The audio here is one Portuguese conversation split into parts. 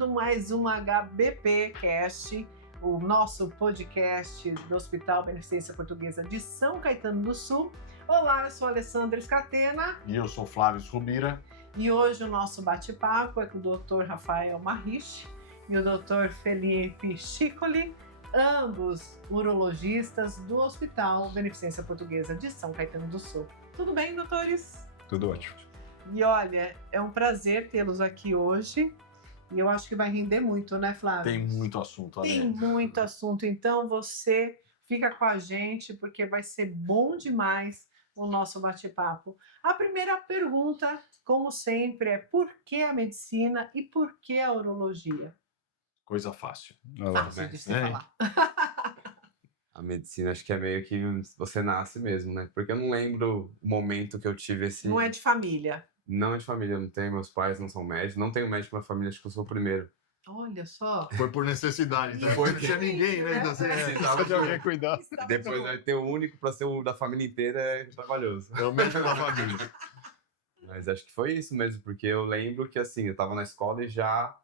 começando mais um HBP Cast, o nosso podcast do Hospital Beneficência Portuguesa de São Caetano do Sul. Olá, eu sou a Alessandra Scatena. E eu sou Flávio Rubira. E hoje o nosso bate-papo é com o Dr. Rafael Marrich e o Dr. Felipe Schicoli, ambos urologistas do Hospital Beneficência Portuguesa de São Caetano do Sul. Tudo bem, doutores? Tudo ótimo. E olha, é um prazer tê-los aqui hoje. E eu acho que vai render muito, né, Flávio? Tem muito assunto, Tem muito assunto. Então você fica com a gente, porque vai ser bom demais o nosso bate-papo. A primeira pergunta, como sempre, é por que a medicina e por que a urologia? Coisa fácil. Fácil de se falar. A medicina acho que é meio que você nasce mesmo, né? Porque eu não lembro o momento que eu tive esse... Não é de família. Não é de família, eu não tenho, meus pais não são médicos, não tenho médico na família, acho que eu sou o primeiro. Olha só. Foi por necessidade, então Foi não tinha ninguém, né? Então, Precisava de alguém cuidar. Depois vai ter o único para ser o da família inteira, é trabalhoso. É o médico da família. Mas acho que foi isso mesmo, porque eu lembro que assim, eu tava na escola e já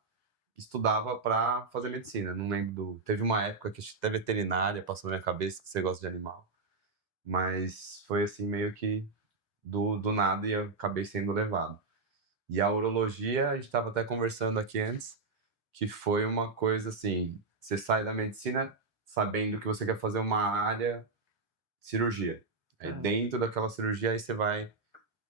estudava para fazer medicina. Não lembro Teve uma época que até veterinária passou na minha cabeça, que você gosta de animal. Mas foi assim, meio que do nada, e eu acabei sendo levado. E a urologia, a gente estava até conversando aqui antes, que foi uma coisa assim, você sai da medicina sabendo que você quer fazer uma área cirurgia. Aí dentro daquela cirurgia, aí você vai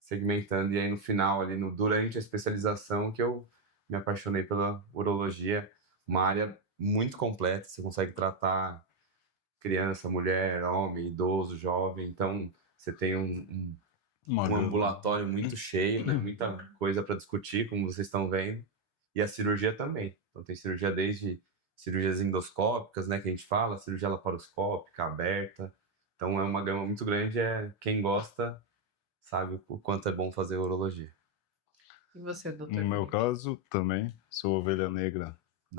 segmentando, e aí no final, durante a especialização, que eu me apaixonei pela urologia, uma área muito completa, você consegue tratar criança, mulher, homem, idoso, jovem, então você tem um ambulatório muito cheio, né? Muita coisa para discutir, como vocês estão vendo, e a cirurgia também. Então tem cirurgia desde cirurgias endoscópicas, né, que a gente fala, cirurgia laparoscópica, aberta. Então é uma gama muito grande, quem gosta sabe o quanto é bom fazer urologia. E você, doutor? No meu caso, também, sou ovelha negra.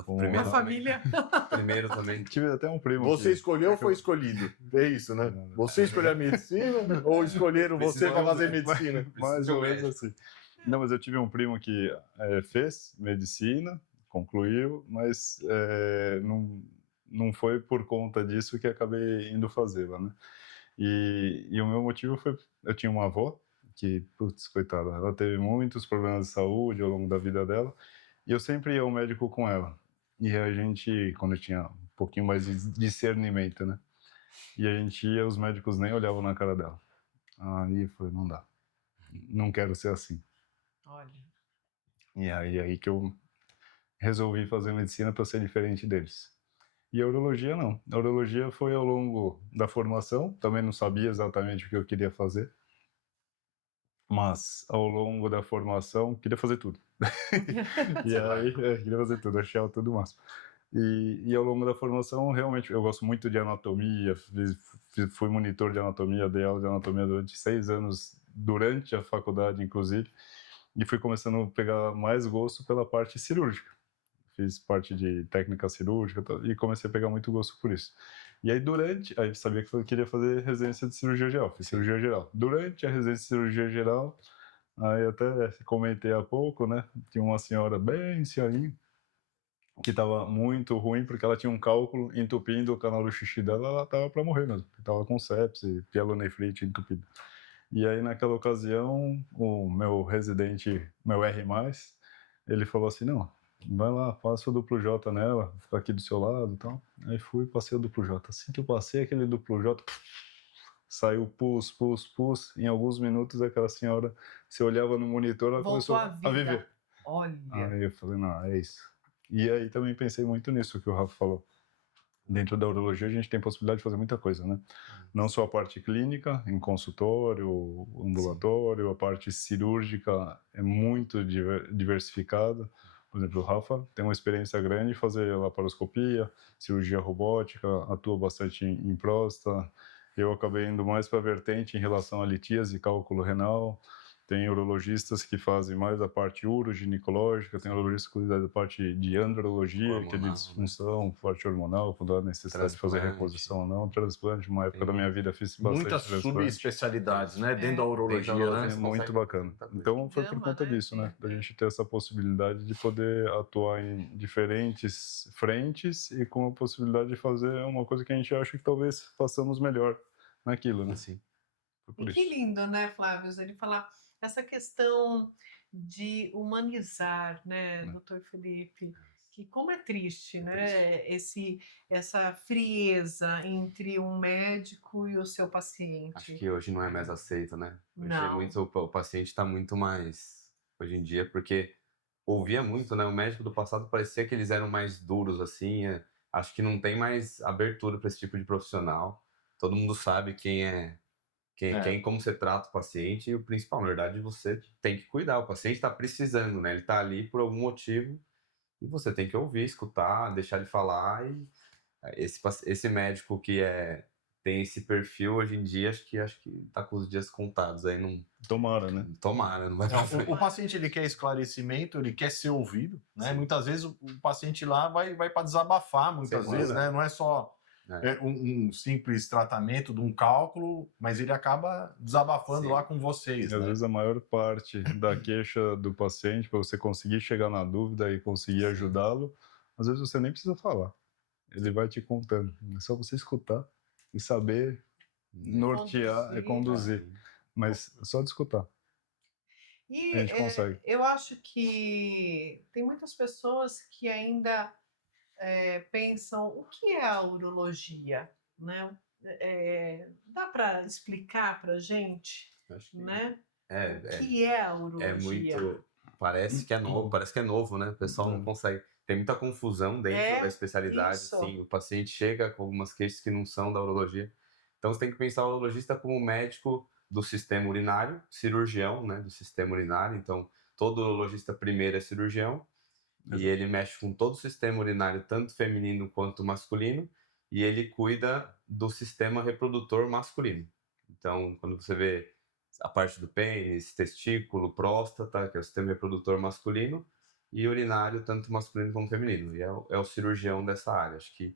Minha família. Primeiro também. Tive até um primo. Você escolheu ou foi escolhido? É isso, né? Você escolheu a medicina ou escolheram você para fazer medicina? Mais ou menos assim. Não, mas eu tive um primo que fez medicina, concluiu, mas não foi por conta disso que acabei indo fazê-la, né? E o meu motivo foi, eu tinha uma avó que, putz, coitada, ela teve muitos problemas de saúde ao longo da vida dela, e eu sempre ia ao médico com ela. E a gente, quando eu tinha um pouquinho mais de discernimento, né? E a gente ia, os médicos nem olhavam na cara dela. Aí eu falei, não dá, não quero ser assim. Olha. E aí que eu resolvi fazer medicina para ser diferente deles. E a urologia não. A urologia foi ao longo da formação, também não sabia exatamente o que eu queria fazer, mas ao longo da formação queria fazer tudo. E aí queria fazer tudo, achava tudo máximo. E ao longo da formação, realmente, eu gosto muito de anatomia, fui monitor de anatomia, dei aula de anatomia durante 6 anos, durante a faculdade, inclusive, e fui começando a pegar mais gosto pela parte cirúrgica. Fiz parte de técnica cirúrgica e comecei a pegar muito gosto por isso. E aí aí sabia que eu queria fazer residência de cirurgia geral, fiz cirurgia geral. Durante a residência de cirurgia geral, aí até comentei há pouco, né, tinha uma senhora bem senhorinha, que estava muito ruim, porque ela tinha um cálculo entupindo o canal do xixi dela, ela estava para morrer mesmo, estava com sepse, pielonefrite entupida. E aí naquela ocasião, o meu residente, meu R+, ele falou assim, não, vai lá, passa o duplo J nela, fica aqui do seu lado e tal. Aí fui e passei o duplo J. Assim que eu passei aquele duplo J, saiu pus. Em alguns minutos, aquela senhora, você olhava no monitor, ela voltou começou a viver. Olha. Aí eu falei, não, é isso. E aí também pensei muito nisso que o Rafa falou. Dentro da urologia a gente tem possibilidade de fazer muita coisa, né? Não só a parte clínica, em consultório, ambulatório, sim, a parte cirúrgica é muito diversificada. Por exemplo, o Rafa tem uma experiência grande em fazer laparoscopia, cirurgia robótica, atua bastante em próstata. Eu acabei indo mais para a vertente em relação a litíase e cálculo renal. Tem urologistas que fazem mais a parte uroginecológica, tem urologistas que cuidam da parte de andrologia, Hormonal, que é de né? disfunção, parte hormonal, quando há necessidade de fazer Transplante. reposição ou não, transplante. Uma época da minha vida fiz bastante Muitas transplante. subespecialidades, né? Dentro da Dentro da urologia, urologia, né? É você muito consegue bacana. muita coisa. Então foi por Gama, conta né? disso, né? Da É. gente ter essa possibilidade de poder atuar em diferentes frentes e com a possibilidade de fazer uma coisa que a gente acha que talvez façamos melhor naquilo, né? Assim. Foi por E que isso. lindo, né, Flávio? Ele falar essa questão de humanizar, né, doutor Felipe? Que como é triste, né? Essa frieza entre um médico e o seu Acho paciente. que hoje não é mais aceito, né? Hoje é Não. muito, o paciente está muito mais hoje em dia, porque ouvia muito, né? O médico do passado parecia que eles eram mais duros, assim. Acho que não tem mais abertura para esse tipo de profissional. Todo mundo sabe quem é quem, como você trata o paciente, e o principal, na verdade, você tem que cuidar. O paciente está precisando, né? Ele está ali por algum motivo e você tem que ouvir, escutar, deixar ele falar. E esse médico que tem esse perfil hoje em dia, acho que tá com os dias contados. Aí não. Tomara, né? Tomara, não vai pra frente. O paciente ele quer esclarecimento, ele quer ser ouvido, né? Sim. Muitas vezes o paciente lá vai para desabafar, muitas Sim, vezes, é. né? Não é só um simples tratamento de um cálculo, mas ele acaba desabafando Sim. lá com vocês, E às né? vezes a maior parte da queixa do paciente, para você conseguir chegar na dúvida e conseguir ajudá-lo, às vezes você nem precisa falar. Ele vai te contando. É só você escutar e saber nortear e conduzir. Mas só de escutar. E A gente consegue. eu acho que tem muitas pessoas que ainda pensam o que é a urologia, né? Dá para explicar para gente, Acho que né? é O que é a urologia? muito. Parece que é novo, né? O pessoal não consegue. Tem muita confusão dentro da especialidade. isso. Assim, o paciente chega com algumas queixas que não são da urologia. Então você tem que pensar o urologista como médico do sistema urinário, cirurgião, né? Do sistema urinário. Então todo urologista primeiro é cirurgião. Exato. E ele mexe com todo o sistema urinário, tanto feminino quanto masculino, e ele cuida do sistema reprodutor masculino. Então, quando você vê a parte do pênis, testículo, próstata, que é o sistema reprodutor masculino, e urinário, tanto masculino como feminino. E é o cirurgião dessa área. Acho que,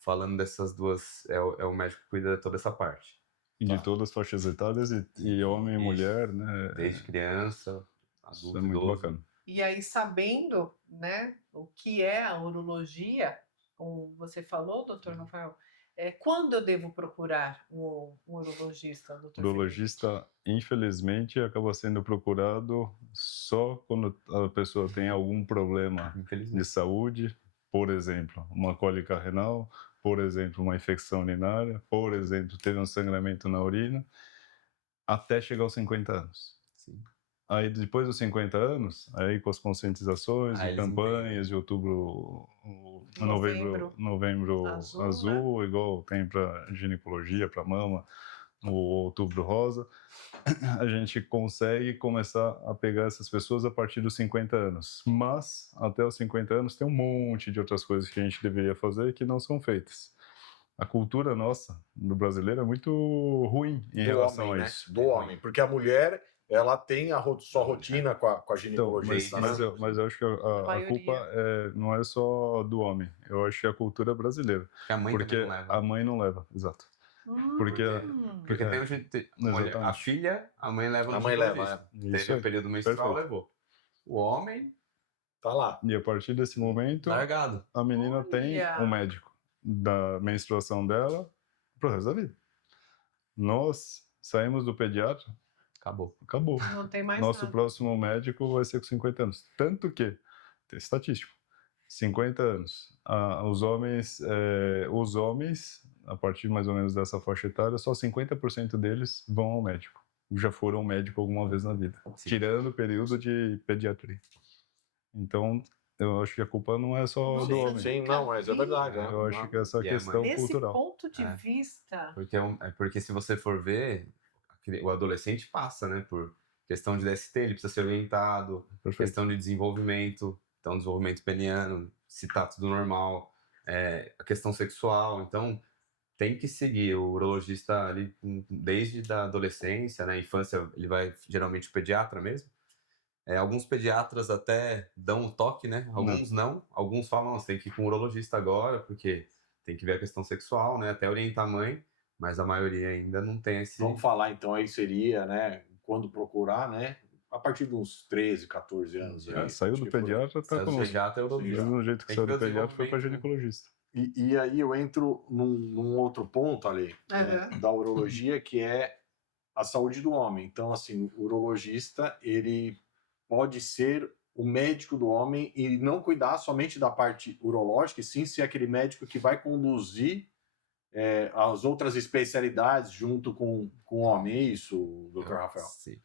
falando dessas duas, é o médico que cuida de toda essa parte. E de todas as faixas etárias, e homem e Isso. mulher, né? Desde criança, Isso adulto, é muito idoso. bacana. E aí, sabendo, né, o que é a urologia, como você falou, doutor Rafael, quando eu devo procurar um urologista, doutor O urologista, infelizmente, acaba sendo procurado só quando a pessoa tem algum problema de Infelizmente. saúde, por exemplo, uma cólica renal, por exemplo, uma infecção urinária, por exemplo, teve um sangramento na urina, até chegar aos 50 anos. Sim. Aí, depois dos 50 anos, aí com as conscientizações, Aí de eles campanhas entendem. de outubro, Novembro azul, igual tem para ginecologia, para mama, o outubro rosa, a gente consegue começar a pegar essas pessoas a partir dos 50 anos. Mas, até os 50 anos, tem um monte de outras coisas que a gente deveria fazer que não são feitas. A cultura nossa, do brasileiro, é muito ruim em relação homem, a né? isso. Do homem. Porque a mulher, ela tem a sua rotina com a Então, ginecologista, né? mas eu acho que a maioria. culpa não é só do homem. Eu acho que é a cultura brasileira. Porque a mãe Porque também não leva. a mãe não leva, exato. Porque tem o jeito. Olha, a filha, a mãe leva no A mãe leva, ginecologista. Isso Teve aí. o período menstrual, Perfeito. levou. O homem, Tá lá. E a partir desse momento, largado. a menina tem Olha! um médico da menstruação dela pro resto da vida. Nós saímos do pediatra, Acabou. acabou. Não tem mais Nosso nada. próximo médico vai ser com 50 anos. Tanto que, tem estatístico, 50 anos. Os homens, a partir mais ou menos dessa faixa etária, só 50% deles vão ao médico. Já foram ao médico alguma vez na vida. Sim. Tirando o período de pediatria. Então, eu acho que a culpa não é só do homem. Sim, não, mas é verdade. né? Eu acho que essa E é, questão mas- Nesse cultural. ponto de É. vista, Porque se você for ver, o adolescente passa, né, por questão de DST, ele precisa ser orientado, Perfeito. questão de desenvolvimento, então desenvolvimento peniano, se tá tudo normal, a questão sexual, então tem que seguir o urologista ali desde a adolescência, né? Infância, ele vai geralmente o pediatra mesmo. Alguns pediatras até dão um toque, né? Alguns não. Alguns falam, você tem que ir com o urologista agora, porque tem que ver a questão sexual, né? Até orientar a mãe, mas a maioria ainda não tem esse... Vamos falar então, aí seria, né, quando procurar, né, a partir de uns 13, 14 anos. Aí, saiu do pediatra, tá Saiu do conosco. pediatra, é urologista. Do mesmo jeito que Tem saiu que do ver o pediatra, foi para desenvolvimento, ginecologista. E aí eu entro num outro ponto ali, né, da urologia, que é a saúde do homem. Então, assim, o urologista, ele pode ser o médico do homem e não cuidar somente da parte urológica, e sim ser aquele médico que vai conduzir as outras especialidades junto com o homem. É isso, doutor Rafael? Sim.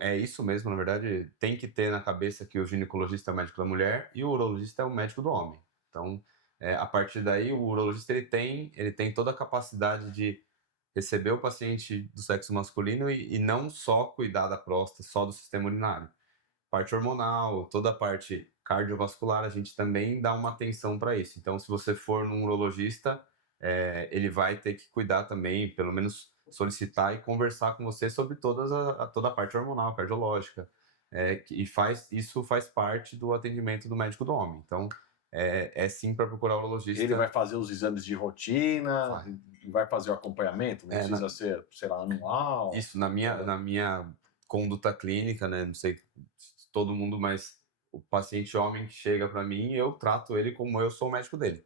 É isso mesmo, na verdade, tem que ter na cabeça que o ginecologista é o médico da mulher e o urologista é o médico do homem. Então, a partir daí, o urologista ele tem toda a capacidade de receber o paciente do sexo masculino e não só cuidar da próstata, só do sistema urinário. Parte hormonal, toda a parte cardiovascular, a gente também dá uma atenção para isso. Então, se você for num urologista, ele vai ter que cuidar também, pelo menos solicitar e conversar com você sobre toda a parte hormonal, cardiológica. Isso faz parte do atendimento do médico do homem. Então, sim para procurar o urologista. Ele vai fazer os exames de rotina, vai fazer o acompanhamento, não precisa ser, sei lá, anual. Isso, na minha conduta clínica, né? Não sei se todo mundo, mas o paciente homem que chega para mim, eu trato ele como eu sou o médico dele.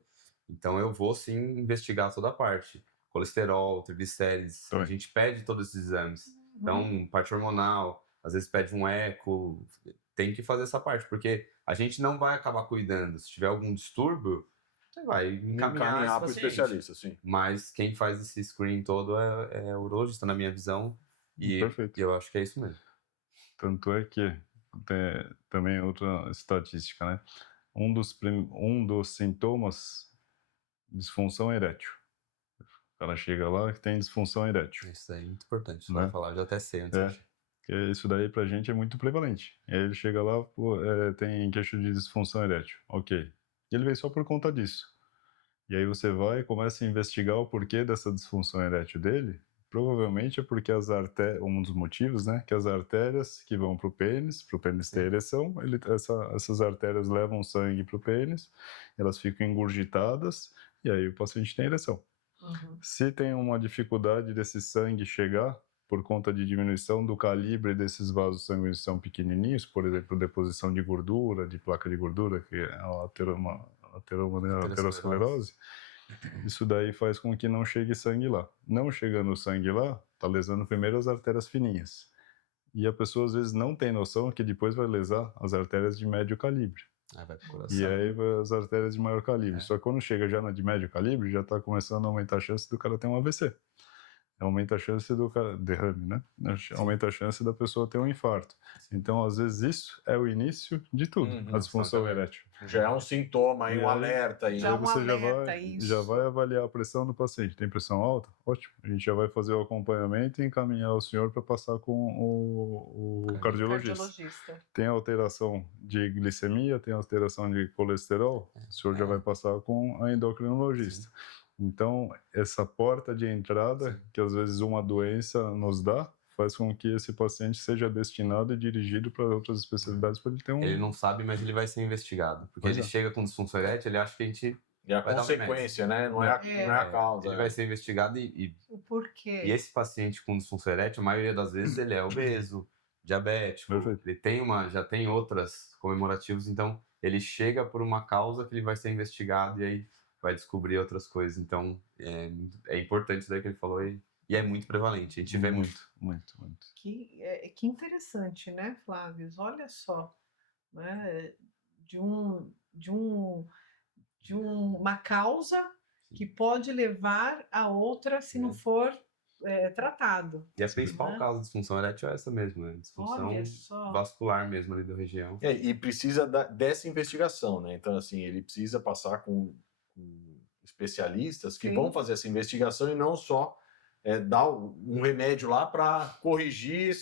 Então eu vou sim investigar toda a parte. Colesterol, triglicérides, a gente pede todos esses exames. Então, parte hormonal, às vezes pede um eco, tem que fazer essa parte, porque a gente não vai acabar cuidando. Se tiver algum distúrbio, você vai encaminhar para o especialista, sim. Mas quem faz esse screen todo é o urologista, na minha visão, e eu acho que é isso mesmo. Tanto é que também outra estatística, né? Um dos sintomas, disfunção erétil. O cara chega lá que tem disfunção erétil. Isso aí é muito importante, você vai falar, eu já até sei antes. Porque isso daí pra gente é muito prevalente. E aí ele chega lá, tem queixa de disfunção erétil. Ok. E ele veio só por conta disso. E aí você vai e começa a investigar o porquê dessa disfunção erétil dele. Provavelmente é porque um dos motivos, né, que as artérias que vão pro pênis ter ereção, essas artérias levam sangue pro pênis, elas ficam engurgitadas e aí o paciente tem ereção. Se tem uma dificuldade desse sangue chegar por conta de diminuição do calibre desses vasos sanguíneos que são pequenininhos, por exemplo, deposição de gordura, de placa de gordura, que é a aterosclerose, isso daí faz com que não chegue sangue lá. Não chegando sangue lá, tá lesando primeiro as artérias fininhas. E a pessoa às vezes não tem noção que depois vai lesar as artérias de médio calibre. Vai pro coração. E aí as artérias de maior calibre. Só que quando chega já na de médio calibre, já está começando a aumentar a chance do cara ter um AVC. Aumenta a chance do cara... Derrame, né? Aumenta a chance da pessoa ter um infarto. Então, às vezes, isso é o início de tudo, a disfunção erétil. Já é um sintoma, um alerta. Aí você já vai avaliar a pressão do paciente. Tem pressão alta? Ótimo. A gente já vai fazer o acompanhamento e encaminhar o senhor para passar com o cardiologista. Tem alteração de glicemia, tem alteração de colesterol, o senhor já vai passar com a endocrinologista. Então, essa porta de entrada, que às vezes uma doença nos dá, faz com que esse paciente seja destinado e dirigido para outras especialidades para ele ter um... Ele não sabe, mas ele vai ser investigado. Porque ele chega com disfunção erétil, ele acha que a gente... É a consequência, né? Não é a causa. Ele vai ser investigado O porquê? E esse paciente com disfunção erétil, a maioria das vezes, ele é obeso, diabético, ele já tem outras comemorativos, então ele chega por uma causa que ele vai ser investigado e aí vai descobrir outras coisas. Então, é importante isso daí que ele falou e é muito prevalente. A gente vê muito. Que interessante, né, Flávio? Olha só, né? De uma causa que pode levar a outra se não for tratado. E a principal causa de disfunção erétil é essa mesmo, né? Disfunção vascular mesmo ali da região. E precisa dessa investigação, né? Então, assim, ele precisa passar com especialistas que vão fazer essa investigação e não só dar um remédio lá para corrigir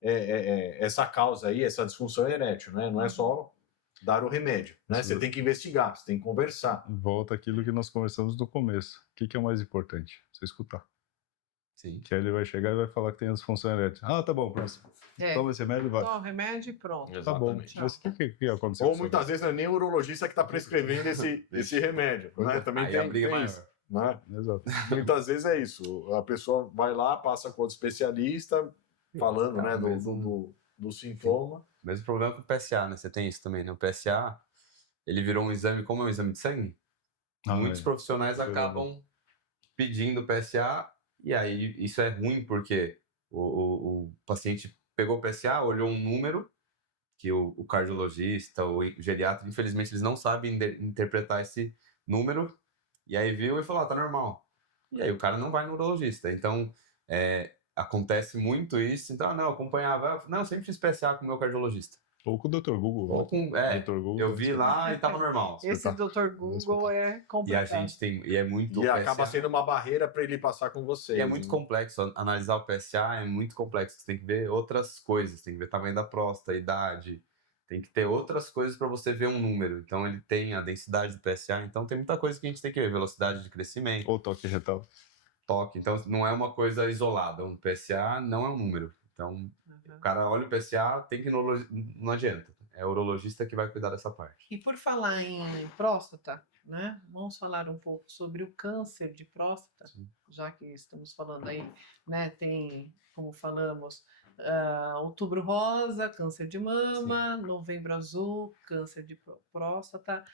essa causa aí, essa disfunção erétil, né? Não é só dar o remédio, né? Você tem que investigar, você tem que conversar. Volta aquilo que nós conversamos no começo. O que é o mais importante? Você escutar. Sim. Que aí ele vai chegar e vai falar que tem as funções elétricas. Ah, tá bom, próximo. Toma esse remédio e vai. Toma o remédio e pronto. Tá bom. Exatamente. Mas o que aconteceu? Ou muitas vezes não é nem o urologista que está prescrevendo esse remédio, né? Também Aí a tem, briga é tem maior. isso. Né? Exato. Muitas vezes é isso. A pessoa vai lá, passa com outro especialista, falando, né, do sintoma. Mesmo problema com o PSA, né? Você tem isso também, né? O PSA, ele virou um exame, como é um exame de sangue, muitos profissionais acabam pedindo PSA, e aí isso é ruim porque o paciente pegou o PSA, olhou um número, que o cardiologista, o geriatra, infelizmente, eles não sabem interpretar esse número, e aí viu e falou, tá normal. E aí o cara não vai no urologista. Então, acontece muito isso. Então, não, acompanhava. Não, eu sempre fiz PSA com o meu cardiologista. Ou com o Dr. Google. Ou com, Dr. Google, eu vi lá e tava normal. Esse Dr. Google é complicado. E a gente tem, e é muito... E acaba sendo uma barreira para ele passar com você. E é muito complexo, analisar o PSA é muito complexo. Você tem que ver outras coisas, tem que ver o tamanho da próstata, a idade, tem que ter outras coisas para você ver um número. Então ele tem a densidade do PSA, então tem muita coisa que a gente tem que ver, velocidade de crescimento. Ou toque retal. Toque, então não é uma coisa isolada, um PSA não é um número. Então o cara olha o PSA, tem que não adianta. É o urologista que vai cuidar dessa parte. E por falar em próstata, né? Vamos falar um pouco sobre o câncer de próstata, já que estamos falando aí, né? Tem, como falamos, outubro rosa, câncer de mama, novembro azul, câncer de próstata.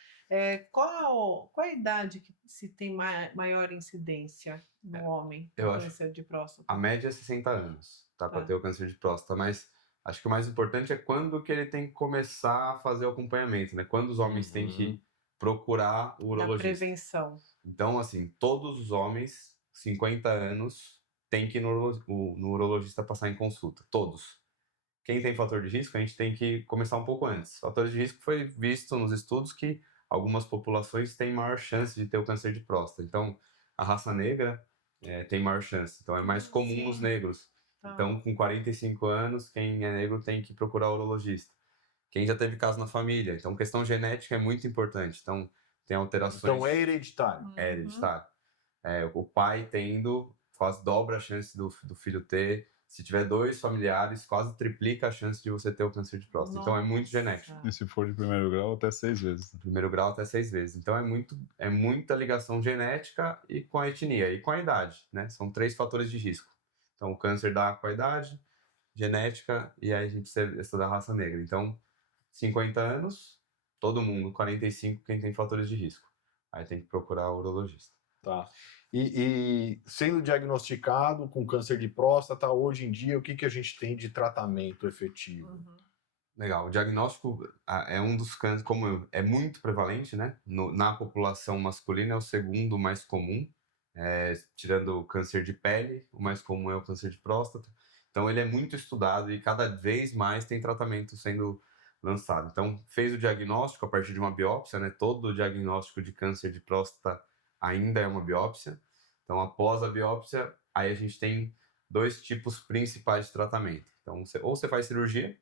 Qual a idade que se tem maior incidência no homem do câncer de próstata? A média é 60 anos, tá? Para ter o câncer de próstata, mas acho que o mais importante é quando que ele tem que começar a fazer o acompanhamento, né? Quando os homens têm que procurar o urologista. Na prevenção. Então, assim, todos os homens, 50 anos, têm que ir no urologista passar em consulta. Todos. Quem tem fator de risco, a gente tem que começar um pouco antes. Fator de risco foi visto nos estudos que algumas populações têm maior chance de ter o câncer de próstata. Então, a raça negra tem maior chance. Então, é mais comum nos negros. Então, com 45 anos, quem é negro tem que procurar o urologista. Quem já teve caso na família. Então, questão genética é muito importante. Então, tem alterações. Então, é hereditário. É hereditário. O pai tendo, quase dobra a chance do filho ter. Se tiver 2 familiares, quase triplica a chance de você ter o câncer de próstata. Então, é muito genético. E se for de primeiro grau, até 6 vezes. Primeiro grau, até 6 vezes. Então, é muita ligação genética e com a etnia e com a idade, né? São 3 fatores de risco. Então, o câncer dá com a idade, genética, e aí a gente estuda a raça negra. Então, 50 anos, todo mundo, 45, quem tem fatores de risco. Aí tem que procurar o urologista. Tá. E sendo diagnosticado com câncer de próstata, hoje em dia, o que a gente tem de tratamento efetivo? Legal. O diagnóstico é um dos cânceres, como é muito prevalente, né? Na população masculina é o segundo mais comum. Tirando o câncer de pele, o mais comum é o câncer de próstata. Então, ele é muito estudado e cada vez mais tem tratamento sendo lançado. Então, fez o diagnóstico a partir de uma biópsia, né? Todo o diagnóstico de câncer de próstata ainda é uma biópsia. Então, após a biópsia, aí a gente tem 2 tipos principais de tratamento. Então, ou você faz cirurgia,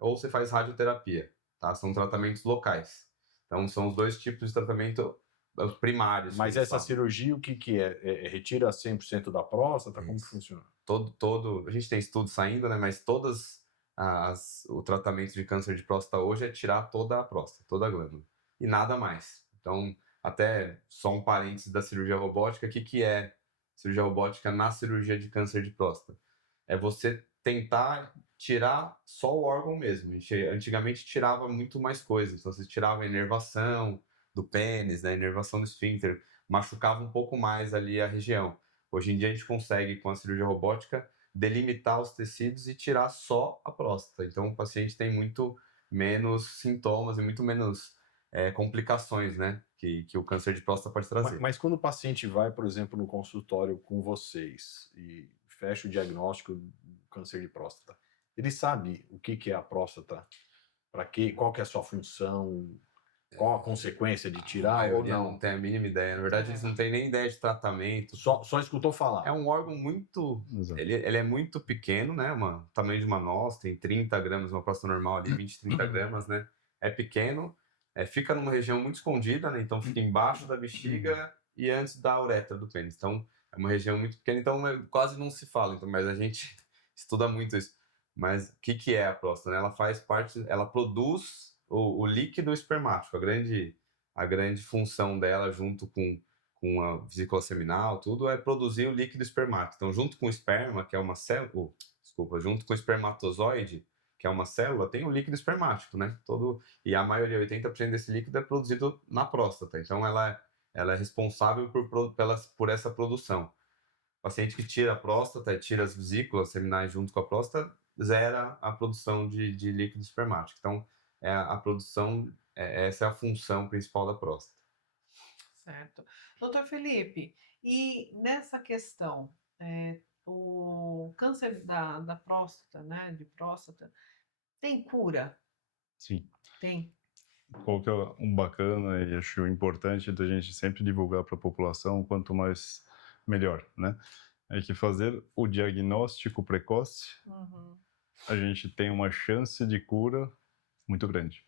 ou você faz radioterapia, tá? São tratamentos locais. Então, são os 2 tipos de tratamento os primários. Mas essa cirurgia, o que é? Retira 100% da próstata? Como que funciona? A gente tem estudos saindo, né? Mas o tratamento de câncer de próstata hoje é tirar toda a próstata, toda a glândula. E nada mais. Então, até só um parênteses da cirurgia robótica. O que é cirurgia robótica na cirurgia de câncer de próstata? É você tentar tirar só o órgão mesmo. Antigamente tirava muito mais coisas. Então, você tirava a inervação do pênis, né, inervação do esfíncter, machucava um pouco mais ali a região. Hoje em dia a gente consegue, com a cirurgia robótica, delimitar os tecidos e tirar só a próstata. Então o paciente tem muito menos sintomas e muito menos complicações, né, que o câncer de próstata pode trazer. Mas quando o paciente vai, por exemplo, no consultório com vocês e fecha o diagnóstico do câncer de próstata, ele sabe o que é a próstata? Para quê? Qual que é a sua função? Qual a consequência de tirar ou não? Não tem a mínima ideia. Na verdade, eles não têm nem ideia de tratamento. Só escutou falar. É um órgão muito... Ele é muito pequeno, né? O tamanho de uma noz, tem 30 gramas, uma próstata normal ali, 20, 30 gramas, né? É pequeno, fica numa região muito escondida, né? Então fica embaixo da bexiga e antes da uretra do pênis. Então é uma região muito pequena, então quase não se fala. Então, mas a gente estuda muito isso. Mas o que é a próstata, né? Ela faz parte, ela produz o líquido espermático. A grande função dela, junto com a vesícula seminal, tudo, é produzir o líquido espermático. Então, junto com o esperma, que é uma célula, junto com o espermatozoide, que é uma célula, tem o líquido espermático, né? E a maioria, 80% desse líquido é produzido na próstata. Então, ela é responsável por essa produção. O paciente que tira a próstata, tira as vesículas seminais junto com a próstata, zera a produção de líquido espermático. Então, essa é a função principal da próstata. Certo. Doutor Felipe, e nessa questão, o câncer da próstata, né, de próstata, tem cura? Sim. Tem. Qual que é um bacana e acho importante da gente sempre divulgar para a população, quanto mais melhor, né? É que fazer o diagnóstico precoce, a gente tem uma chance de cura muito grande.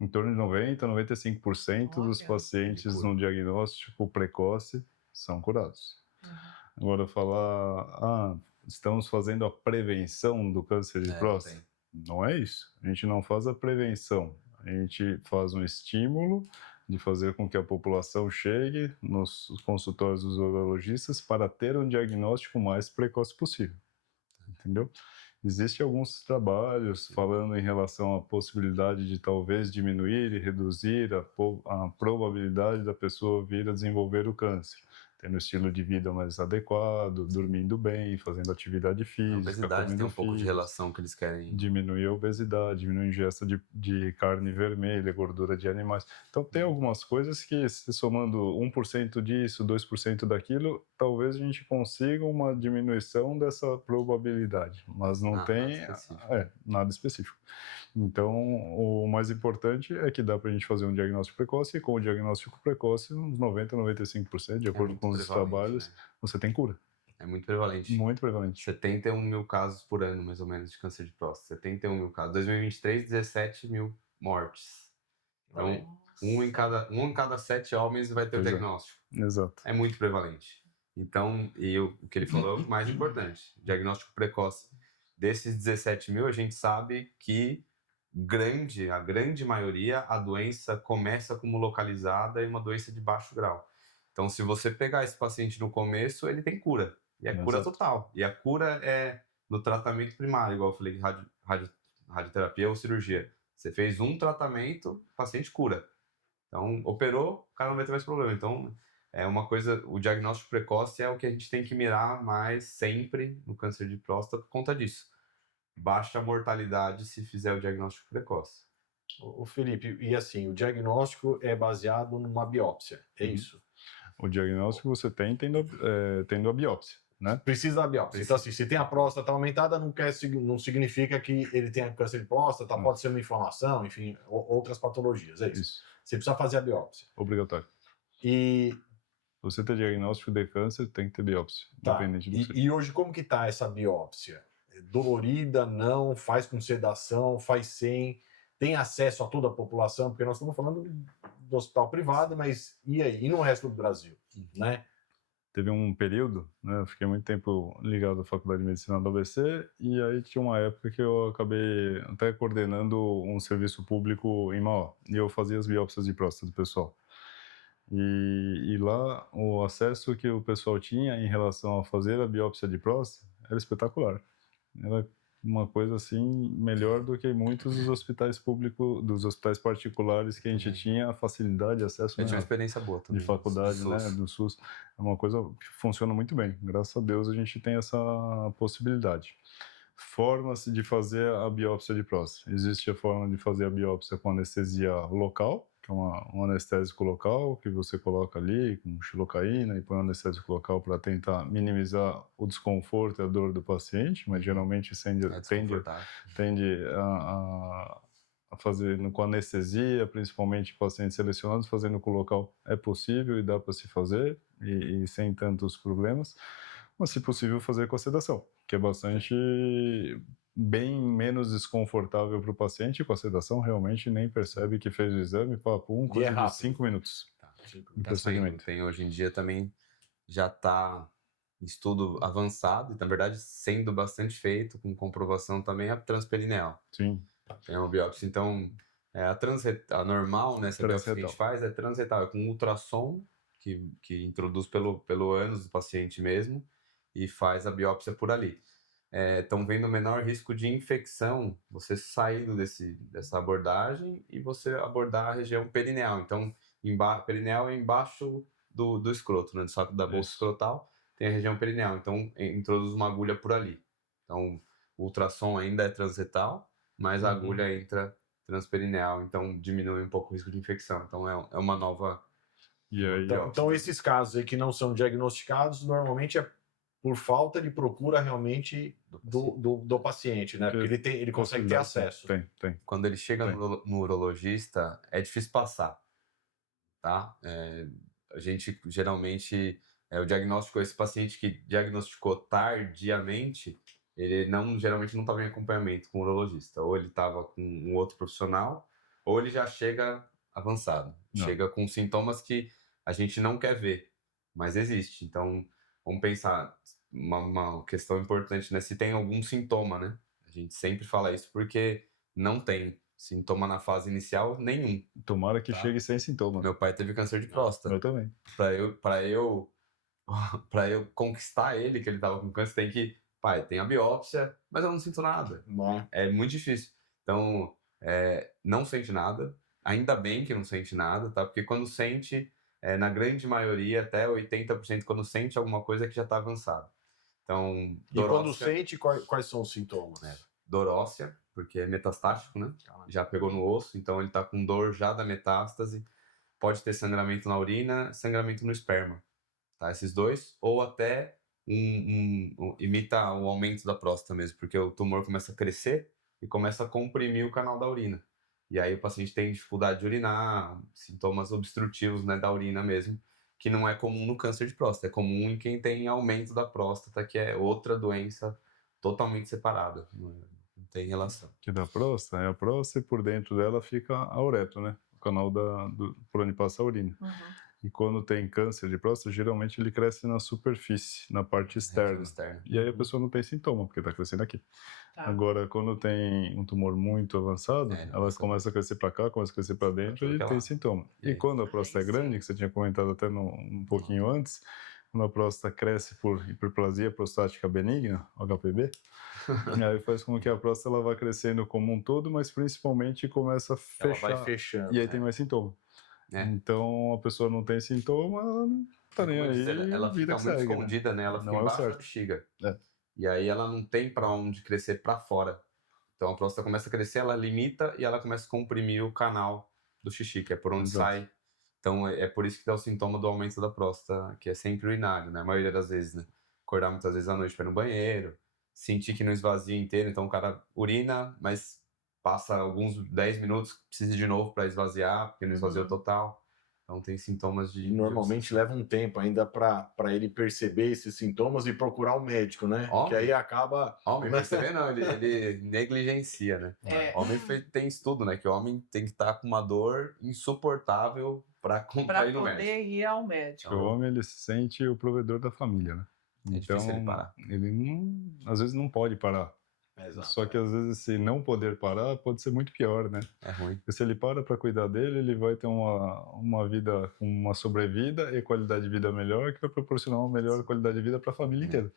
Em torno de 90, 95% dos pacientes no diagnóstico precoce são curados. Agora falar, estamos fazendo a prevenção do câncer de próstata. Não é isso. A gente não faz a prevenção. A gente faz um estímulo de fazer com que a população chegue nos consultórios dos urologistas para ter um diagnóstico mais precoce possível. Entendeu? Existem alguns trabalhos falando em relação à possibilidade de talvez diminuir e reduzir a probabilidade da pessoa vir a desenvolver o câncer, tendo um estilo de vida mais adequado, dormindo bem, fazendo atividade física, a obesidade tem um pouco de relação que eles querem. Diminuir a obesidade, diminuir a ingesta de carne vermelha, gordura de animais. Então tem algumas coisas que, se somando 1% disso, 2% daquilo, talvez a gente consiga uma diminuição dessa probabilidade, mas não tem nada específico. Então, o mais importante é que dá para a gente fazer um diagnóstico precoce, e com o diagnóstico precoce, uns 90, 95%, de acordo com os trabalhos, né? Você tem cura. É muito prevalente. Muito prevalente. 71 mil casos por ano, mais ou menos, de câncer de próstata. 71 mil casos. 2023, 17 mil mortes. Então, um em cada 7 homens vai ter o diagnóstico. Exato. É muito prevalente. Então, o que ele falou é o mais importante. Diagnóstico precoce. Desses 17 mil, a gente sabe que a grande maioria, a doença começa como localizada e uma doença de baixo grau. Então, se você pegar esse paciente no começo, ele tem cura. E é cura total. E a cura é no tratamento primário, igual eu falei, radioterapia ou cirurgia. Você fez um tratamento, o paciente cura. Então, operou, o cara não vai ter mais problema. Então, é uma coisa, o diagnóstico precoce é o que a gente tem que mirar mais sempre no câncer de próstata por conta disso. Baixa a mortalidade se fizer o diagnóstico precoce. O Felipe, e assim, o diagnóstico é baseado numa biópsia, é isso? O diagnóstico você tem tendo a biópsia, né? Precisa da biópsia. Então, assim, se tem a próstata aumentada, não significa que ele tenha câncer de próstata, pode ser uma inflamação, enfim, outras patologias, é isso. Você precisa fazer a biópsia. Obrigatório. E você ter diagnóstico de câncer, tem que ter biópsia. Independente do e hoje, como que tá essa biópsia? Dolorida, não? Faz com sedação? Faz sem? Tem acesso a toda a população? Porque nós estamos falando do hospital privado, mas e aí? E no resto do Brasil, né? Teve um período, né? Eu fiquei muito tempo ligado à Faculdade de Medicina da UBC, e aí tinha uma época que eu acabei até coordenando um serviço público em Mauá, e eu fazia as biópsias de próstata do pessoal. E lá, o acesso que o pessoal tinha em relação a fazer a biópsia de próstata era espetacular. Era uma coisa assim, melhor do que muitos dos hospitais públicos, dos hospitais particulares que a gente tinha facilidade de acesso. Eu tinha uma experiência boa também. De faculdade, né, do SUS. É uma coisa que funciona muito bem. Graças a Deus a gente tem essa possibilidade. Formas de fazer a biópsia de próstata. Existe a forma de fazer a biópsia com anestesia local, que é um anestésico local que você coloca ali com xilocaína e põe um anestésico local para tentar minimizar o desconforto e a dor do paciente, mas geralmente tende a fazer com anestesia, principalmente pacientes selecionados, fazendo com o local é possível e dá para se fazer e sem tantos problemas, mas se possível fazer com a sedação, que é bastante bem menos desconfortável para o paciente, com a sedação realmente nem percebe que fez o exame, papum, coisa de 5 minutos. Tá saindo. Tem hoje em dia também, já está em estudo avançado, e na verdade sendo bastante feito, com comprovação também, a transperineal. Sim. É uma biópsia, então, a normal, né, essa biópsia que a gente faz é transretal, é com ultrassom, que introduz pelo ânus do paciente mesmo, e faz a biópsia por ali. Estão vendo o menor risco de infecção, você saindo dessa abordagem e você abordar a região perineal. Então, perineal é embaixo do escroto, né, do saco da bolsa escrotal, tem a região perineal. Então, introduz uma agulha por ali. Então, o ultrassom ainda é transretal, mas a agulha entra transperineal, então diminui um pouco o risco de infecção. Então, é uma nova... E aí, então, esses casos aí que não são diagnosticados, normalmente é por falta de procura realmente do paciente, né? Porque ele consegue ter acesso. Tem. Quando ele chega no urologista, é difícil passar, tá? A gente, geralmente, o diagnóstico, esse paciente que diagnosticou tardiamente, ele geralmente não estava em acompanhamento com o urologista. Ou ele estava com um outro profissional, ou ele já chega avançado. Chega com sintomas que a gente não quer ver, mas existe. Então, vamos pensar, uma questão importante, né? Se tem algum sintoma, né? A gente sempre fala isso porque não tem sintoma na fase inicial nenhum. Tomara que chegue sem sintoma. Meu pai teve câncer de próstata. Eu também. Para eu conquistar ele, que ele tava com câncer, tem que... Pai, tem a biópsia, mas eu não sinto nada. É muito difícil. Então, não sente nada. Ainda bem que não sente nada, tá? Porque quando sente, na grande maioria, até 80%, quando sente alguma coisa que já está avançado. Então, dorócia, e quando sente, quais são os sintomas? Dorócia, porque é metastático, né? Já pegou no osso, então ele está com dor já da metástase. Pode ter sangramento na urina, sangramento no esperma. Tá? Esses dois, ou até imita o aumento da próstata mesmo, porque o tumor começa a crescer e começa a comprimir o canal da urina. E aí o paciente tem dificuldade de urinar, sintomas obstrutivos, né, da urina mesmo, que não é comum no câncer de próstata, é comum em quem tem aumento da próstata, que é outra doença totalmente separada, não tem relação. Que da próstata, a próstata, e por dentro dela fica a uretra, né, o canal por onde passa a urina. E quando tem câncer de próstata, geralmente ele cresce na superfície, na parte externa. E aí a pessoa não tem sintoma, porque está crescendo aqui. Agora, quando tem um tumor muito avançado, ela começa a crescer para cá, começa a crescer para dentro e tem sintoma. E quando a próstata é grande, que você tinha comentado até um pouquinho antes, quando a próstata cresce por hiperplasia prostática benigna, HPB, aí faz com que a próstata ela vá crescendo como um todo, mas principalmente começa a fechar. Ela vai fechando. E aí tem mais sintoma. Então a pessoa não tem sintoma, não tá nem aí. Ela fica muito escondida, né? Ela fica embaixo da bexiga. E aí ela não tem para onde crescer para fora. Então a próstata começa a crescer, ela limita e ela começa a comprimir o canal do xixi, que é por onde sai. Então é por isso que dá o sintoma do aumento da próstata, que é sempre urinário, né? A maioria das vezes, né? Acordar muitas vezes à noite para ir no banheiro, sentir que não esvazia inteiro, então o cara urina, mas passa alguns 10 minutos, precisa de novo para esvaziar, porque não esvaziou total. Então tem sintomas de... Normalmente leva um tempo ainda para ele perceber esses sintomas e procurar um médico, né? Homem? Que aí acaba... Homem perceber não, ele negligencia, né? Homem tem estudo, né? Que o homem tem que estar com uma dor insuportável para ir no médico. Para poder ir ao médico. O homem, ele se sente o provedor da família, né? É difícil ele parar. Ele às vezes não pode parar. Só que às vezes se não poder parar pode ser muito pior, né? É ruim. Porque se ele para cuidar dele, ele vai ter uma vida, uma sobrevida e qualidade de vida melhor, que vai proporcionar uma melhor qualidade de vida para a família inteira.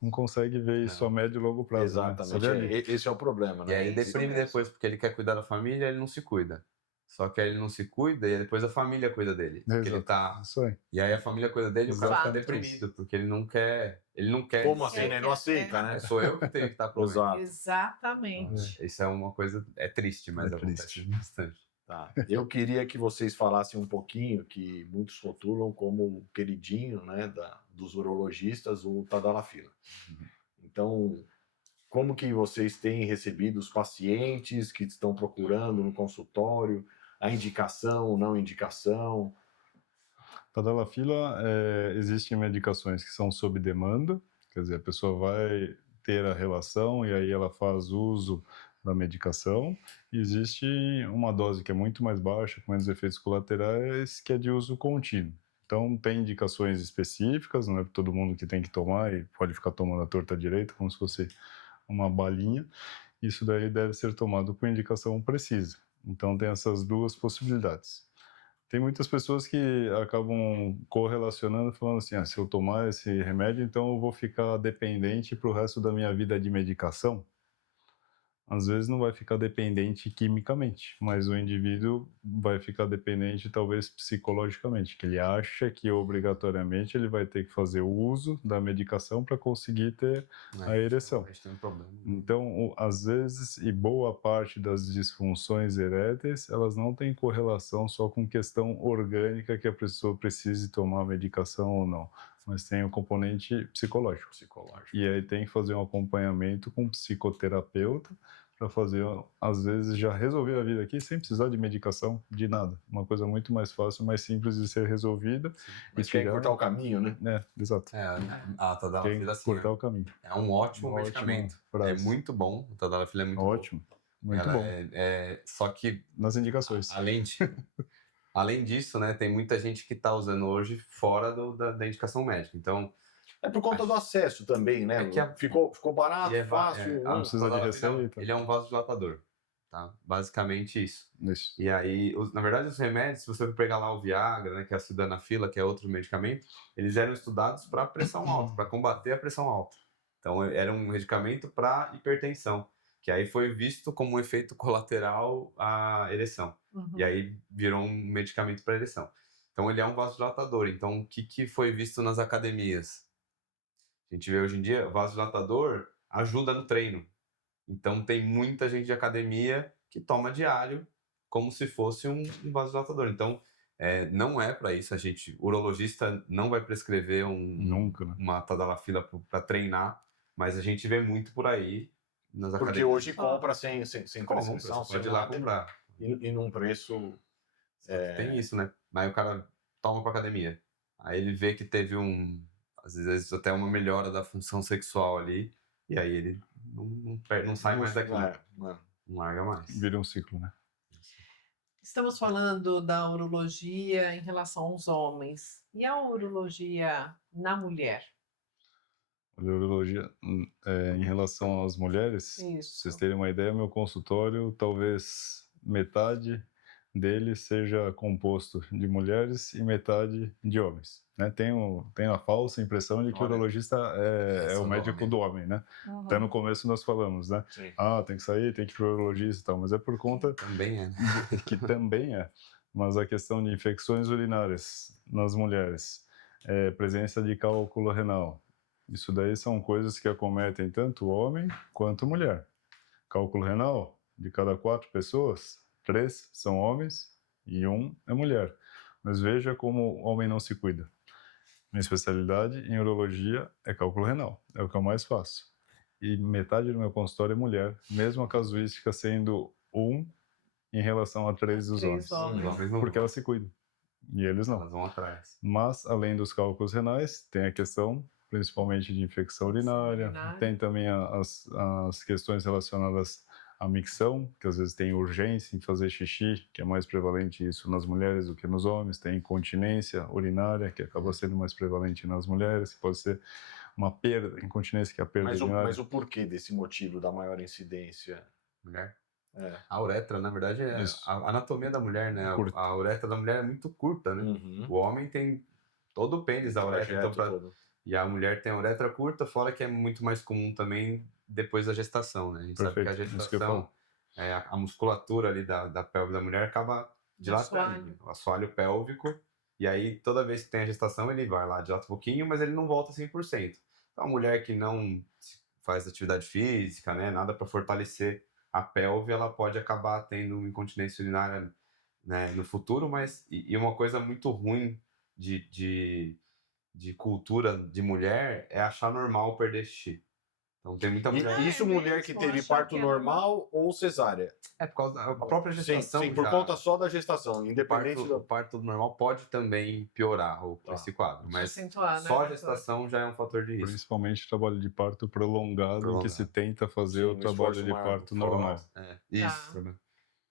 Não consegue ver isso a médio e longo prazo. Exatamente, né? Esse é o problema, né? E aí deprime depois, porque ele quer cuidar da família, ele não se cuida. Só que aí ele não se cuida e depois a família cuida dele. Porque ele tá... Isso aí. E aí a família cuida dele e o cara fica deprimido, porque ele não quer... Como assim, né? Não aceita, né? Sou eu que tenho que estar provando. Exatamente. Isso é uma coisa... É triste, mas acontece bastante. Tá. Eu queria que vocês falassem um pouquinho, que muios rotulam como o queridinho, né, dos urologistas, o Tadalafila. Então, como que vocês têm recebido os pacientes que estão procurando no consultório, a indicação, não indicação? Tadalafila, existem medicações que são sob demanda, quer dizer, a pessoa ter a relação e aí ela faz uso da medicação. Existe uma dose que é muito mais baixa, com menos efeitos colaterais, que é de uso contínuo. Então, tem indicações específicas, não é todo mundo que tem que tomar e pode ficar tomando a torta direita, como se fosse uma balinha. Isso daí deve ser tomado com indicação precisa. Então, tem essas duas possibilidades. Tem muitas pessoas que acabam correlacionando, falando assim, se eu tomar esse remédio, então eu vou ficar dependente para o resto da minha vida de medicação. Às vezes não vai ficar dependente quimicamente, mas o indivíduo vai ficar dependente talvez psicologicamente, que ele acha que obrigatoriamente ele vai ter que fazer o uso da medicação para conseguir ter a ereção. Tem um problema. Então, às vezes, e boa parte das disfunções eréteis, elas não têm correlação só com questão orgânica que a pessoa precise tomar medicação ou não, mas tem o componente psicológico. E aí tem que fazer um acompanhamento com um psicoterapeuta para fazer, às vezes, já resolver a vida aqui sem precisar de medicação, de nada. Uma coisa muito mais fácil, mais simples de ser resolvida. Mas quer cortar o caminho, né? Exato. A tadalafila, assim, cortar o caminho. É um ótimo medicamento. É muito bom. A tadalafila é muito ótimo. bom. Muito bom. Só que... Nas indicações. Além disso, né, tem muita gente que está usando hoje fora da indicação médica. Então... É por conta do acesso também, né? Ficou barato, fácil. Não precisa de receita. Ele é um vasodilatador, tá? Basicamente isso. E aí, na verdade, os remédios, se você for pegar lá o Viagra, né, que é a sildenafila, que é outro medicamento, eles eram estudados para pressão alta, para combater a pressão alta. Então, era um medicamento para hipertensão, que aí foi visto como um efeito colateral à ereção. E aí virou um medicamento para ereção. Então, ele é um vasodilatador. Então, o que foi visto nas academias? A gente vê hoje em dia, vasodilatador ajuda no treino. Então, tem muita gente de academia que toma diário como se fosse um vasodilatador. Então, não é para isso. Urologista não vai prescrever uma tadalafila para treinar, mas a gente vê muito por aí nas academias. Porque hoje compra sem prescrição. Pode ir lá comprar. E num preço... Tem isso, né? Aí o cara toma para academia. Aí ele vê que teve às vezes até uma melhora da função sexual ali, e aí ele não sai mais daqui. Não larga mais. Vira um ciclo, né? Estamos falando da urologia em relação aos homens. E a urologia na mulher? A urologia em relação às mulheres, pra vocês terem uma ideia, meu consultório, talvez metade dele seja composto de mulheres e metade de homens, né? Tem a falsa impressão de que o urologista é o médico do homem, né? Até no começo nós falamos, né? Sim. Tem que sair, tem que ir pro urologista e tal, mas é por conta... Também é. Que também é. Mas a questão de infecções urinárias nas mulheres, presença de cálculo renal, isso daí são coisas que acometem tanto o homem quanto a mulher. Cálculo renal, de cada 4 pessoas, 3 são homens e 1 é mulher. Mas veja como o homem não se cuida. Minha especialidade em urologia é cálculo renal, é o que eu mais faço. E metade do meu consultório é mulher, mesmo a casuística sendo 1 em relação a 3 dos homens. Porque elas se cuidam. E eles não. Elas vão atrás. Mas, além dos cálculos renais, tem a questão, principalmente de infecção urinária. Tem também as questões relacionadas à micção, que às vezes tem urgência em fazer xixi, que é mais prevalente isso nas mulheres do que nos homens. Tem incontinência urinária, que acaba sendo mais prevalente nas mulheres, que pode ser uma perda, incontinência que é a perda urinária. Mas o porquê desse motivo da maior incidência? Mulher? A uretra, na verdade, é a anatomia da mulher, né? A uretra da mulher é muito curta, né? O homem tem todo o pênis da uretra, e a mulher tem a uretra curta, fora que é muito mais comum também depois da gestação, né? A gente sabe que a gestação, a musculatura ali da pelve da mulher acaba dilatando, o assoalho pélvico, e aí toda vez que tem a gestação ele vai lá, dilata um pouquinho, mas ele não volta 100%. Então a mulher que não faz atividade física, né, nada para fortalecer a pelve, ela pode acabar tendo incontinência urinária, né, no futuro, mas e uma coisa muito ruim de cultura de mulher é achar normal perder xixi. Então tem muita mulher... Isso mulher que teve parto normal ou cesárea? É por causa da própria gestação. Sim, por conta só da gestação, independente o parto normal pode também piorar esse quadro, mas só a gestação já é um fator de risco. Principalmente o trabalho de parto prolongado, que se tenta fazer o trabalho de parto normal. Isso.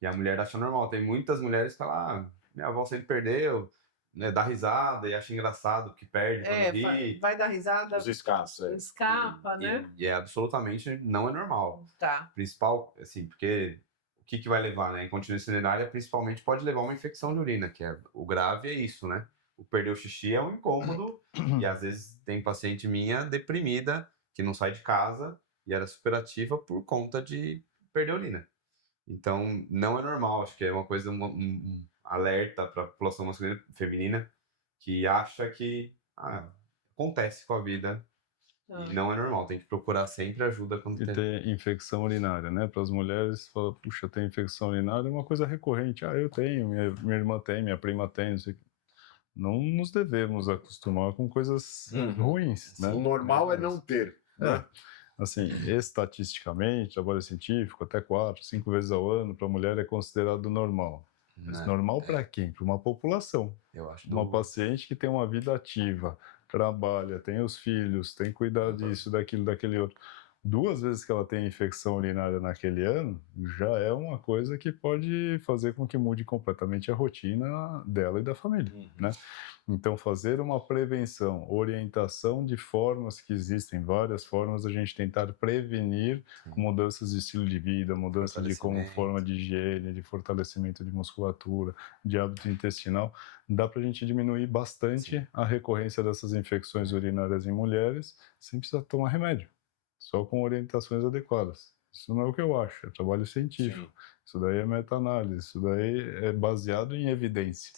E a mulher acha normal. Tem muitas mulheres que falam, minha avó sempre perdeu, né, dá risada e acha engraçado que perde quando ri. Vai dar risada, os escapos, escapa, né? E é absolutamente não é normal. Tá. Principal, assim, porque o que vai levar, né? Incontinência urinária principalmente pode levar a uma infecção de urina, que é o grave é isso, né? O perder o xixi é um incômodo e às vezes tem paciente minha deprimida que não sai de casa e era superativa por conta de perder urina. Então, não é normal, acho que é uma coisa, um alerta para a população masculina e feminina que acha que acontece com a vida e não é normal, tem que procurar sempre ajuda quando tem. E ter infecção urinária, né? Para as mulheres, fala, puxa, tem infecção urinária, é uma coisa recorrente. Eu tenho, minha irmã tem, minha prima tem, não sei o que. Não nos devemos acostumar com coisas ruins, né? O normal é não ter, né? Assim, estatisticamente, trabalho científico, até 4, 5 vezes ao ano para a mulher é considerado normal. Mas normal para quem? Para uma população. Eu acho uma paciente que tem uma vida ativa, trabalha, tem os filhos, tem que cuidar disso, daquilo, daquele outro. 2 vezes que ela tem infecção urinária naquele ano, já é uma coisa que pode fazer com que mude completamente a rotina dela e da família, né? Então, fazer uma prevenção, orientação de formas que existem, várias formas a gente tentar prevenir com mudanças de estilo de vida, mudança de como forma de higiene, de fortalecimento de musculatura, de hábito intestinal, dá para a gente diminuir bastante a recorrência dessas infecções urinárias em mulheres sem precisar tomar remédio, só com orientações adequadas. Isso não é o que eu acho, é trabalho científico. Isso daí é meta-análise, isso daí é baseado em evidência.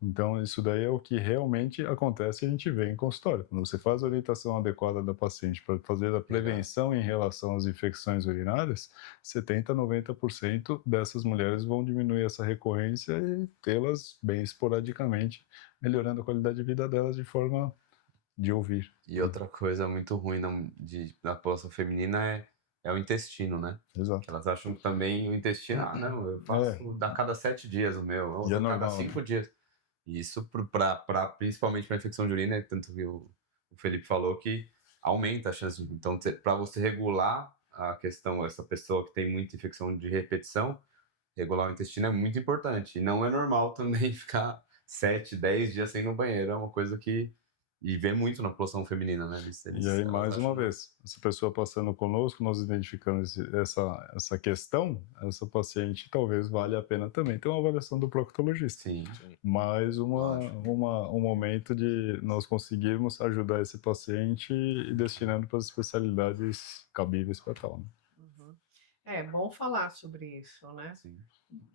Então, isso daí é o que realmente acontece e a gente vê em consultório. Quando você faz a orientação adequada da paciente para fazer a prevenção em relação às infecções urinárias, 70% a 90% dessas mulheres vão diminuir essa recorrência e tê-las bem esporadicamente, melhorando a qualidade de vida delas de forma de ouvir. E outra coisa muito ruim da população feminina é o intestino, né? Exato. Elas acham que também o intestino, não, eu faço a cada 7 dias o meu, ou a cada 5 dias. E isso, principalmente para infecção de urina, tanto que o Felipe falou que aumenta a chance de... Então, para você regular a questão, essa pessoa que tem muita infecção de repetição, regular o intestino é muito importante. E não é normal também ficar 7, 10 dias sem ir no banheiro, é uma coisa que... E vê muito na população feminina, né? E aí, mais uma vez, essa pessoa passando conosco, nós identificando essa questão, essa paciente talvez valha a pena também ter uma avaliação do proctologista. Sim. Mais um momento de nós conseguirmos ajudar esse paciente e destinando para as especialidades cabíveis para tal, né? É bom falar sobre isso, né? Sim.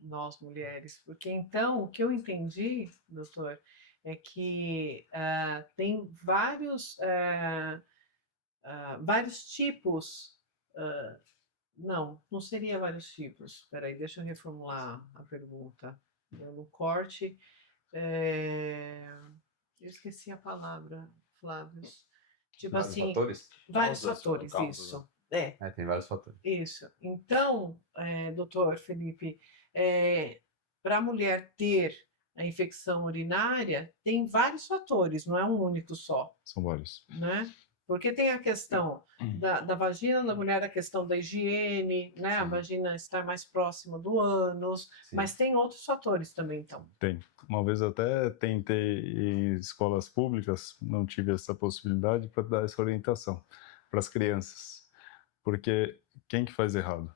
Nós mulheres, porque então o que eu entendi, doutor, é que tem vários tipos. Não seria vários tipos. Espera aí, deixa eu reformular a pergunta. No corte, eu esqueci a palavra, Flávio. Tipo vários assim, fatores? Vários fatores, isso. Tem vários fatores. Isso. Então, doutor Felipe, para a mulher ter a infecção urinária, tem vários fatores, não é um único só. São vários. Né? Porque tem a questão da vagina da mulher, a questão da higiene, né? A vagina estar mais próxima do ânus, mas tem outros fatores também, então. Tem. Uma vez até tentei em escolas públicas, não tive essa possibilidade para dar essa orientação para as crianças. Porque quem que faz errado?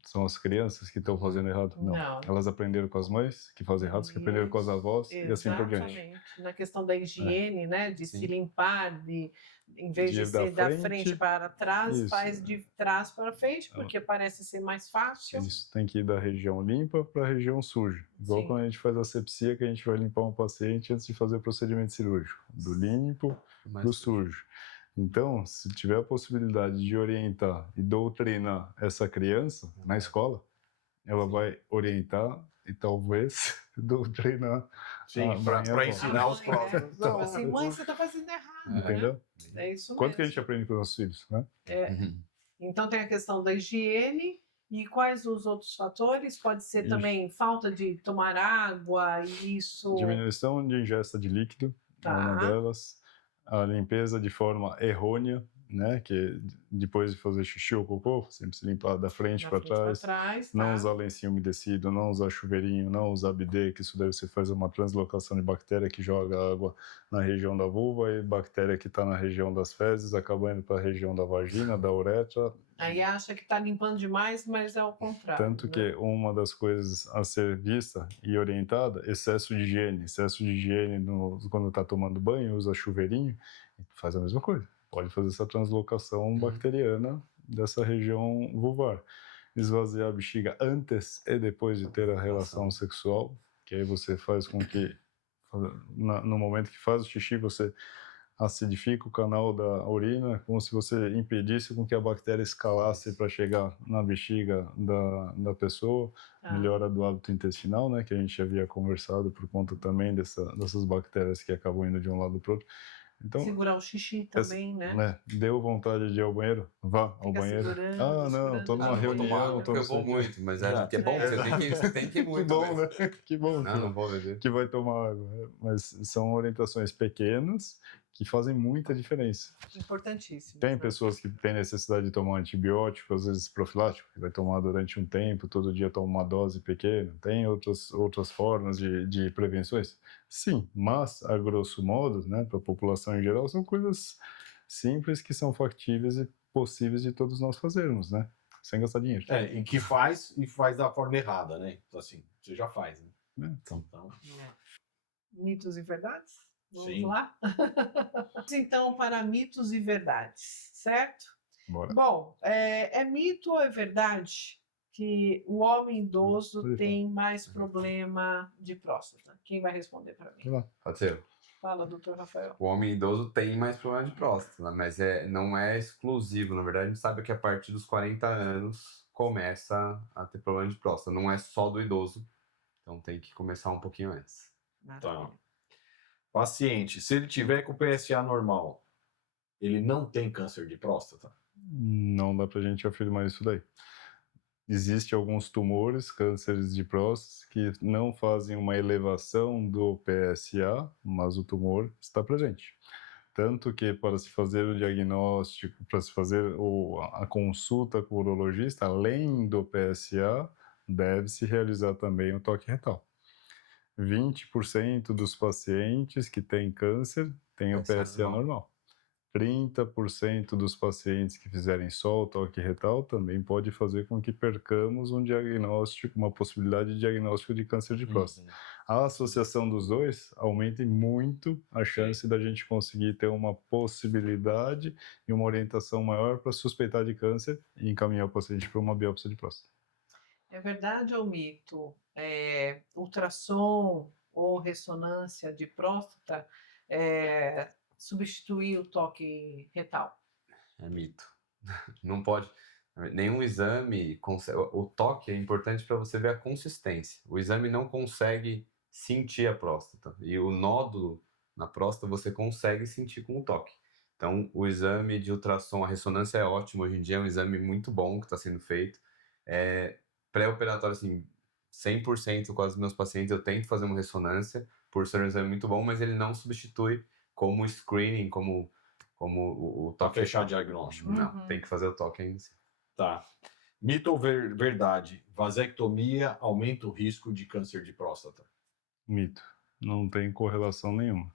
São as crianças que estão fazendo errado? Não. Elas aprenderam com as mães que fazem errado, que aprenderam com as avós e assim por diante. Exatamente. Na questão da higiene, né? De se limpar, em vez de ser da frente para trás, faz de trás para frente, porque parece ser mais fácil. Isso, tem que ir da região limpa para a região suja. Igual quando a gente faz asepsia, que a gente vai limpar um paciente antes de fazer o procedimento cirúrgico. Do limpo para o sujo. Então, se tiver a possibilidade de orientar e doutrinar essa criança na escola, ela vai orientar e talvez doutrinar. Sim, para ensinar os próximos. Não, assim, mãe, você está fazendo errado. Entendeu? É isso mesmo. Quanto que a gente aprende com os nossos filhos, né? Então tem a questão da higiene e quais os outros fatores? Pode ser também falta de tomar água, isso... Diminuição de ingesta de líquido, é uma delas. A limpeza de forma errônea, né? Que depois de fazer xixi ou cocô, sempre se limpar da frente para trás. Não usar lencinho umedecido, não usar chuveirinho, não usar bidê, que isso daí você faz uma translocação de bactéria que joga água na região da vulva e bactéria que está na região das fezes acaba indo para a região da vagina, da uretra. Aí acha que está limpando demais, mas é o contrário. Tanto, né? Que uma das coisas a ser vista e orientada, excesso de higiene. Excesso de higiene quando está tomando banho, usa chuveirinho, faz a mesma coisa. Pode fazer essa translocação bacteriana dessa região vulvar. Esvaziar a bexiga antes e depois de ter a relação sexual, que aí você faz com que, no momento que faz o xixi, você acidifica o canal da urina, como se você impedisse com que a bactéria escalasse para chegar na bexiga da pessoa. Melhora do hábito intestinal, né, que a gente havia conversado por conta também dessas bactérias que acabam indo de um lado para o outro. Então, segurar o xixi também, né? Deu vontade de ir ao banheiro? Vá ao banheiro. Não, tô numa reunião. Eu vou muito, mas que é bom, você tem que ir muito. Que bom, né? Que bom. Não vou beber. Que vai tomar água. Mas são orientações pequenas que fazem muita diferença. Importantíssimo. Tem pessoas que têm necessidade de tomar antibiótico, às vezes profilático, que vai tomar durante um tempo, todo dia toma uma dose pequena. Tem outras formas de prevenções? Sim, mas, a grosso modo, né, para a população em geral, são coisas simples que são factíveis e possíveis de todos nós fazermos, né? Sem gastar dinheiro. E que faz da forma errada, né? Então, assim, você já faz, né? Então. Mitos e verdades? Vamos Sim. lá? Então, para mitos e verdades, certo? Bora. Bom, é mito ou é verdade que o homem idoso tem mais problema de próstata? Quem vai responder para mim? Pode ser. Fala, doutor Rafael. O homem idoso tem mais problema de próstata, mas não é exclusivo. Na verdade, a gente sabe que a partir dos 40 anos começa a ter problema de próstata. Não é só do idoso, então tem que começar um pouquinho antes. Tá. Paciente, se ele tiver com PSA normal, ele não tem câncer de próstata? Não dá pra gente afirmar isso daí. Existem alguns tumores, cânceres de próstata, que não fazem uma elevação do PSA, mas o tumor está presente. Tanto que para se fazer o diagnóstico, para se fazer a consulta com o urologista, além do PSA, deve-se realizar também o toque retal. 20% dos pacientes que têm câncer têm o PSA normal. 30% dos pacientes que fizerem só o toque retal também pode fazer com que percamos um diagnóstico, uma possibilidade de diagnóstico de câncer de próstata. A associação dos dois aumenta muito a chance da gente conseguir ter uma possibilidade e uma orientação maior para suspeitar de câncer e encaminhar o paciente para uma biópsia de próstata. É verdade ou mito? Ultrassom ou ressonância de próstata substituir o toque retal? É mito. Não pode. Nenhum exame consegue. O toque é importante para você ver a consistência. O exame não consegue sentir a próstata. E o nódulo na próstata você consegue sentir com o toque. Então, o exame de ultrassom, a ressonância é ótimo. Hoje em dia é um exame muito bom que está sendo feito. Pré-operatório, assim, 100% com os meus pacientes eu tento fazer uma ressonância, por ser um exame muito bom, mas ele não substitui como screening, como o toque. Para fechar diagnóstico. Não, tem que fazer o toque ainda. Tá. Mito ou verdade? Vasectomia aumenta o risco de câncer de próstata? Mito. Não tem correlação nenhuma.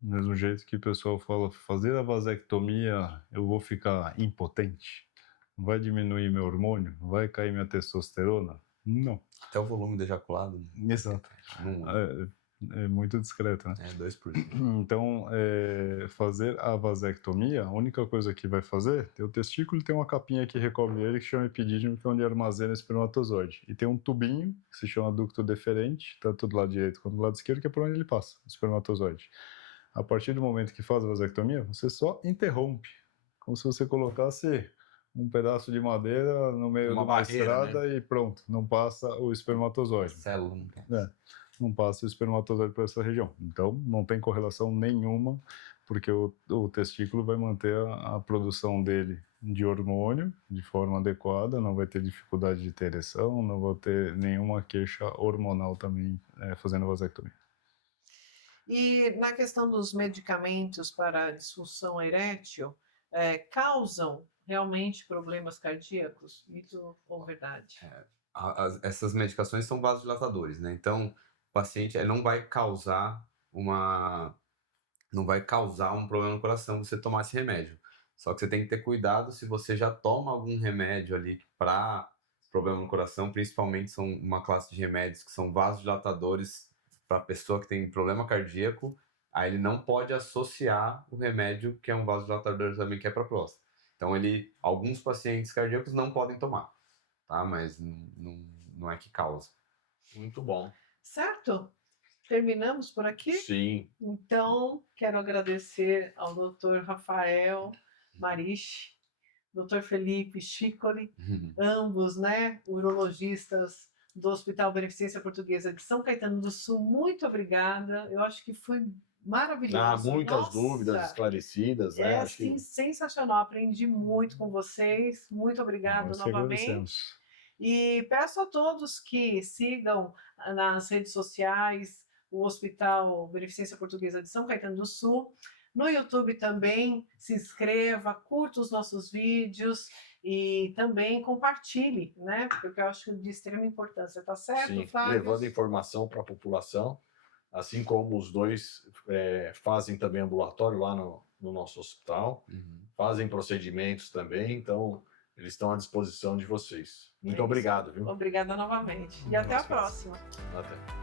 Do mesmo jeito que o pessoal fala, fazer a vasectomia, eu vou ficar impotente? Vai diminuir meu hormônio? Vai cair minha testosterona? Não. Até o volume do ejaculado. Né? Exato. É muito discreto, né? 2%. Então, fazer a vasectomia, a única coisa que vai fazer, o testículo tem uma capinha que recobre ele, que chama epidídimo, que é onde armazena espermatozoide. E tem um tubinho, que se chama ducto deferente, tanto do lado direito quanto do lado esquerdo, que é por onde ele passa, o espermatozoide. A partir do momento que faz a vasectomia, você só interrompe, como se você colocasse um pedaço de madeira no meio de uma estrada, né? E pronto, não passa o espermatozoide. Célula, não passa. Não passa o espermatozoide para essa região. Então, não tem correlação nenhuma, porque o testículo vai manter a produção dele de hormônio de forma adequada, não vai ter dificuldade de ter ereção, não vai ter nenhuma queixa hormonal também fazendo vasectomia. E na questão dos medicamentos para disfunção erétil, causam realmente problemas cardíacos? Mito ou verdade? Essas medicações são vasodilatadores, né? Então, o paciente não vai causar um problema no coração você tomar esse remédio. Só que você tem que ter cuidado se você já toma algum remédio ali para problema no coração, principalmente são uma classe de remédios que são vasodilatadores para a pessoa que tem problema cardíaco, aí ele não pode associar o remédio que é um vasodilatador também que é para próstata. Então, alguns pacientes cardíacos não podem tomar, tá? Mas não é que causa. Muito bom. Certo? Terminamos por aqui? Sim. Então, quero agradecer ao Dr. Rafael Mariche, Dr. Felipe Piccoli, ambos, né, urologistas do Hospital Beneficência Portuguesa de São Caetano do Sul. Muito obrigada. Eu acho que foi maravilhoso. Muitas dúvidas esclarecidas. Assim, sensacional. Aprendi muito com vocês. Muito obrigado novamente. E peço a todos que sigam nas redes sociais o Hospital Beneficência Portuguesa de São Caetano do Sul. No YouTube também, se inscreva, curta os nossos vídeos e também compartilhe, né? Porque eu acho de extrema importância, tá certo, Sim, Flávio? levando informação para a população, assim como os dois fazem também ambulatório lá no nosso hospital, fazem procedimentos também, então eles estão à disposição de vocês. Muito obrigado, viu? Obrigada novamente. E até a próxima. Até.